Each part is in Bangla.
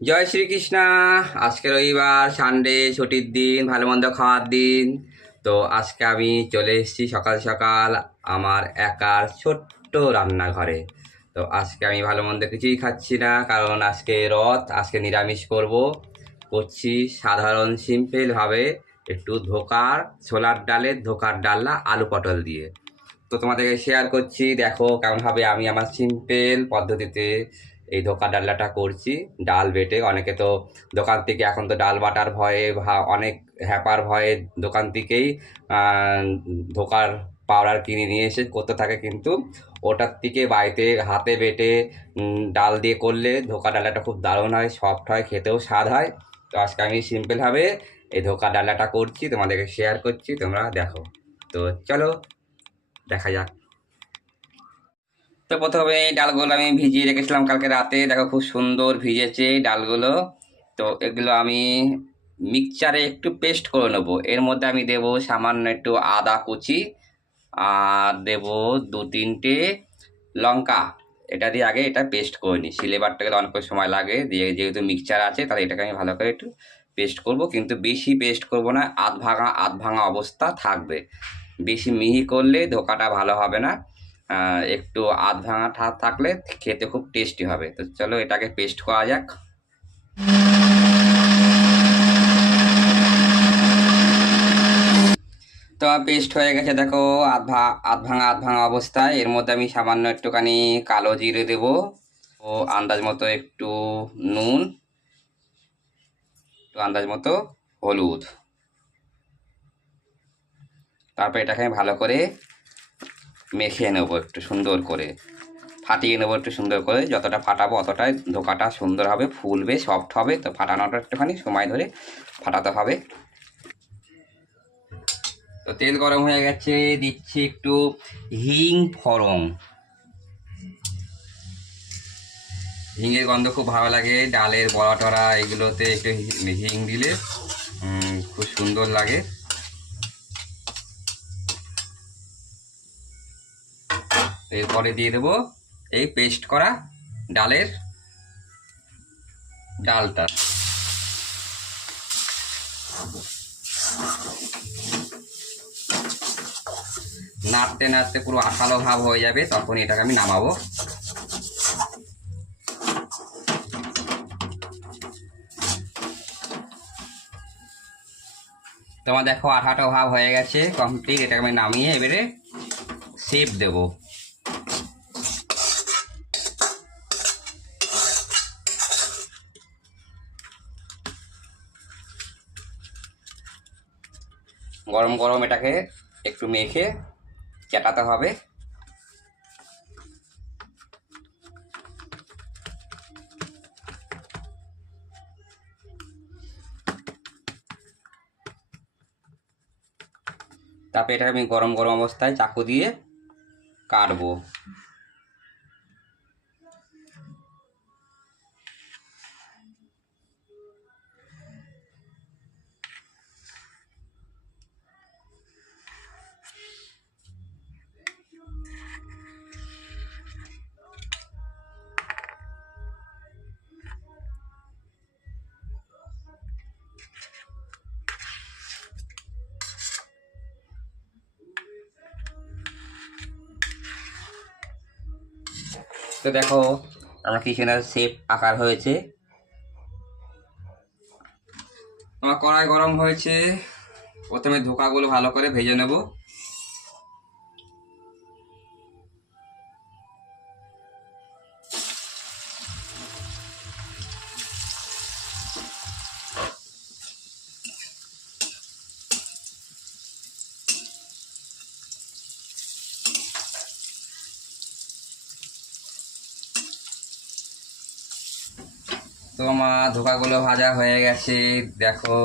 জয় শ্রীকৃষ্ণা। আজকে রবিবার সানডে ছুটির দিন, ভালো মন্দ খাওয়ার দিন। তো আজকে আমি চলে এসেছি সকাল সকাল আমার একার ছোট্ট রান্নাঘরে। তো আজকে আমি ভালো মন্দ কিছুই খাচ্ছি না, কারণ আজকে রথ, আজকে নিরামিষ করব। করছি সাধারণ সিম্পলভাবে একটু ধোকার, ছোলার ডালের ধোকার ডাল্লা আলু পটল দিয়ে। তো তোমাদেরকে শেয়ার করছি, দেখো কেমনভাবে আমি আমার সিম্পল পদ্ধতিতে এই ধোকা ডাল্লাটা করছি, ডাল বেটে। অনেকে তো দোকান থেকে এখন তো ডাল বাটার ভয়ে অনেক হ্যাপার ভয়ে দোকান থেকেই ধোকার পাউডার কিনে নিয়ে এসে করতে থাকে কিন্তু ওটার থেকে বাড়িতে হাতে বেটে ডাল দিয়ে করলে ধোকা ডালাটা খুব দারুণ হয়, সফট হয়, খেতেও স্বাদ হয়। তো আজকে আমি সিম্পলভাবে এই ধোকা ডালাটা করছি, তোমাদেরকে শেয়ার করছি, তোমরা দেখো। তো চলো, দেখা যাক। তো প্রথমে ডালগুলো আমি ভিজিয়ে রেখেছিলাম কালকে রাতে। দেখো খুব সুন্দর ভিজেছে ডালগুলো। তো এগুলো আমি মিক্সচারে একটু পেস্ট করে নেব। এর মধ্যে আমি দেব সামান্য একটু আদা কুচি আর দেব দু তিনটে লঙ্কা। এটা দিয়ে আগে এটা পেস্ট করে নিই। সিলেবারটাকে অনেক সময় লাগে। দিয়ে যেহেতু মিক্সচার আছে, তাহলে এটাকে আমি ভালো করে একটু পেস্ট করব। কিন্তু বেশি পেস্ট করব না আধ ভাঙা আধ ভাঙা অবস্থা থাকবে। বেশি মিহি করলে ধোকাটা ভালো হবে না। একটু আধ ভাঙা থাকলে খেতে খুব টেস্টি হবে। তো চলো এটাকে পেস্ট করা যাক। তো পেস্ট হয়ে গেছে, দেখো, আধ ভা আধ ভাঙা আধ ভাঙা অবস্থায়। এর মধ্যে আমি সামান্য একটুখানি কালো জিরে দেব ও আন্দাজ মতো একটু নুন, একটু আন্দাজ মতো হলুদ। তারপর এটাকে আমি ভালো করে মেখে নেব একটু সুন্দর করে। ফাটিয়ে নেব একটু সুন্দর করে। যতটা ফাটাবো অতটাই ধোকাটা সুন্দর হবে, ফুলবে সফট হবে। তো ফাটানোটা একটুখানি সময় ধরে ফাটাতে হবে। তো তেল গরম হয়ে গেছে, দিচ্ছি একটু হিং ফরং হিঙের গন্ধ খুব ভালো লাগে, ডালের বড়া টড়া এগুলোতে একটু হি- হিং দিলে খুব সুন্দর লাগে। এরপরে দিয়ে দেবো এই পেস্ট করা ডালের ডালটা। নাড়তে নাড়তে পুরো আঠালো ভাব হয়ে যাবে, তখন এটাকে আমি নামাবো। তোমার দেখো আঠাটো ভাব হয়ে গেছে কমপ্লিট এটাকে আমি নামিয়ে এবারে শেপ দেবো। গরম গরম এটাকে একটু মেখে চাটাতে হবে। তারপরে এটাকে আমি গরম গরম অবস্থায় চাকু দিয়ে কাটবো। তো দেখো আমার কিচেনের শেপ আকার হয়েছে। আমার কড়াই গরম হয়েছে। প্রথমে ধোকাগুলো ভালো করে ভেজে নেব। তো মা ধোকাগুলো ভাজা হয়ে গেছে, দেখো।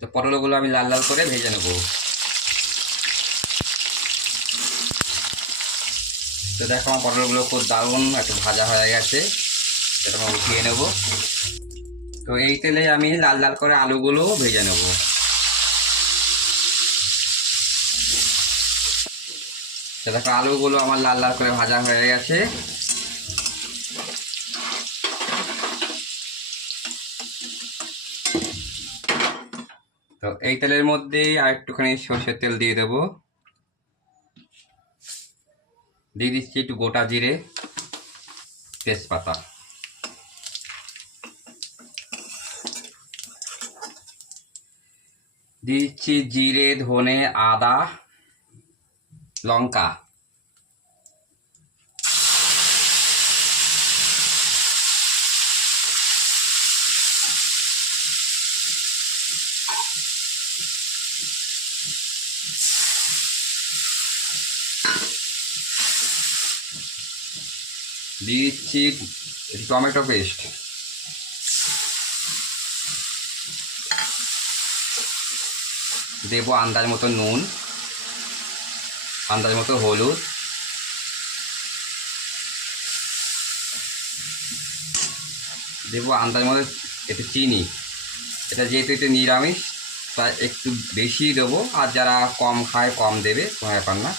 তো পটলগুলো আমি লাল লাল করে ভেজে নেব। তো দেখো আমার পটলগুলো খুব দারুণ একটু ভাজা হয়ে গেছে সেটা আমি উঠিয়ে নেব। তো এই তেলে আমি লাল লাল করে আলুগুলো ভেজে নেব। দেখো, আলুগুলো আমার লাল লাল করে ভাজা হয়ে গেছে। তো এই তেলের মধ্যেই আর একটুখানি সর্ষের তেল দিয়ে দেবো। দিয়ে দিচ্ছি একটু গোটা জিরে তেজপাতা। দিচ্ছি জিরে, ধনে, আদা। লঙ্কা। দিচ্ছি টমেটো পেস্ট। দেবো আন্দাজ মতো নুন। আন্দাজ মতো হলুদ। দেবো আন্দাজ মতো একটু চিনি। এটা যেহেতু এটা নিরামিষ, তাই একটু বেশি দেবো। আর যারা কম খায়, কম দেবে, কোনো ব্যাপার না।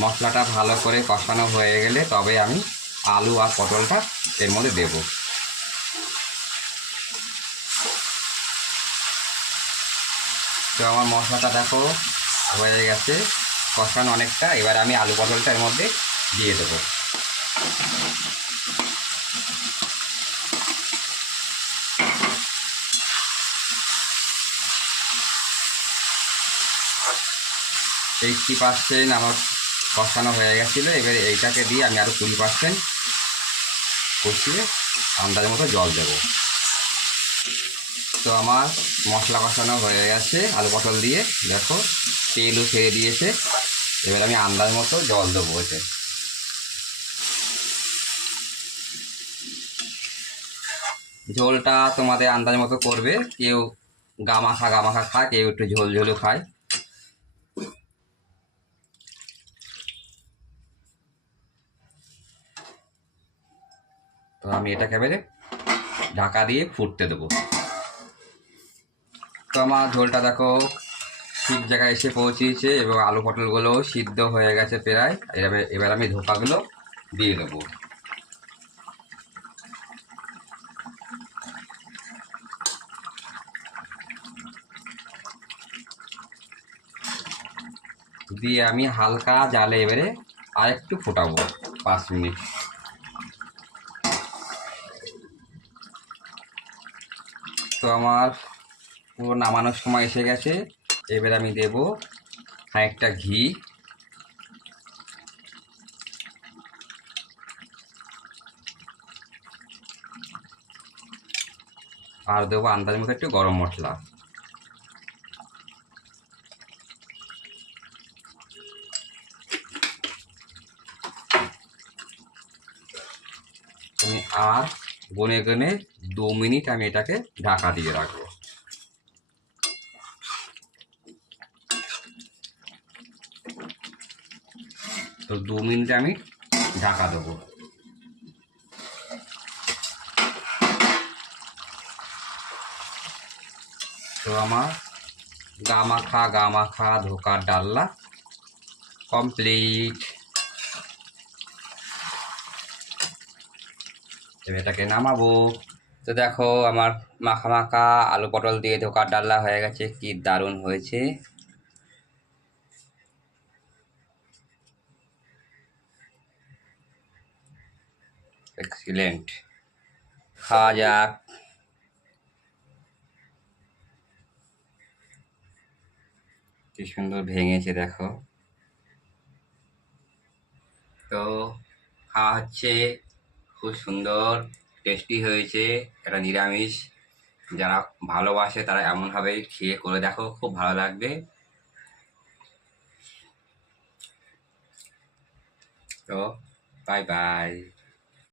মশলাটা ভালো করে কষানো হয়ে গেলে তবে আমি আলু আর পটলটা এর মধ্যে দেবো। তো আমার মশলাটা দেখো, হয়ে গেছে। কষানো অনেকটা, এবার আমি আলু পটলটা এর মধ্যে দিয়ে দেবো। এইটটি পার্সেন্ট আমার কষানো হয়ে গেছিল। এবারে এইটাকে দিয়ে আমি আরও কুড়ি পার্সেন্ট কষিয়ে আন্দাজ মতো জল দেবো। তো আমার মশলা কষানো হয়ে গেছে, আলু পটল দিয়ে। দেখো তেলও ছেড়ে দিয়েছে। এবার আমি আন্দাজ মতো জল দেবো এতে। ঝোলটা তোমাদের আন্দাজ মতো করবে। কেউ গামাখা গামাখা খায়, কেউ একটু ঝোল ঝোলও খায়। তো আমি এটাকে এবারে ঢাকা দিয়ে ফুটতে দেবো। তো আমার ঝোলটা দেখো ঠিক জায়গায় এসে পৌঁছেছে এবং আলু পটলগুলো সিদ্ধ হয়ে গেছে প্রায়। এবার এবার আমি ধোকাগুলো দিয়ে দেবো। দিয়ে আমি হালকা জালে এবারে আর একটু ফোটাবো, পাঁচ মিনিট। তো আমার পুরো নামানোর সময় এসে গেছে। এবার আমি দেব খানিকটা ঘি। আর দেবো আন্দাজ মতো একটু গরম মশলা। আর গুনে গুনে দু মিনিট আমি এটাকে ঢাকা দিয়ে রাখব। তো দু মিনিট আমি ঢাকা দেবো। তো আমার গামাখা গামাখা ধোকার ডাল্লা কমপ্লিট। এটাকে নামাবো। তো দেখো, আমার মাখা মাখা আলু পটল দিয়ে ধোকার ডাল্লা হয়ে গেছে, কি দারুণ হয়েছে। এক্সিলেন্ট খাওয়া যাক কি সুন্দর ভেঙেছে, দেখো। তো, খাওয়া হচ্ছে। খুব সুন্দর টেস্টি হয়েছে। এটা নিরামিষ। যারা ভালোবাসে, তারা এমনভাবেই খেয়ে করে দেখো, খুব ভালো লাগবে। তো বাই বাই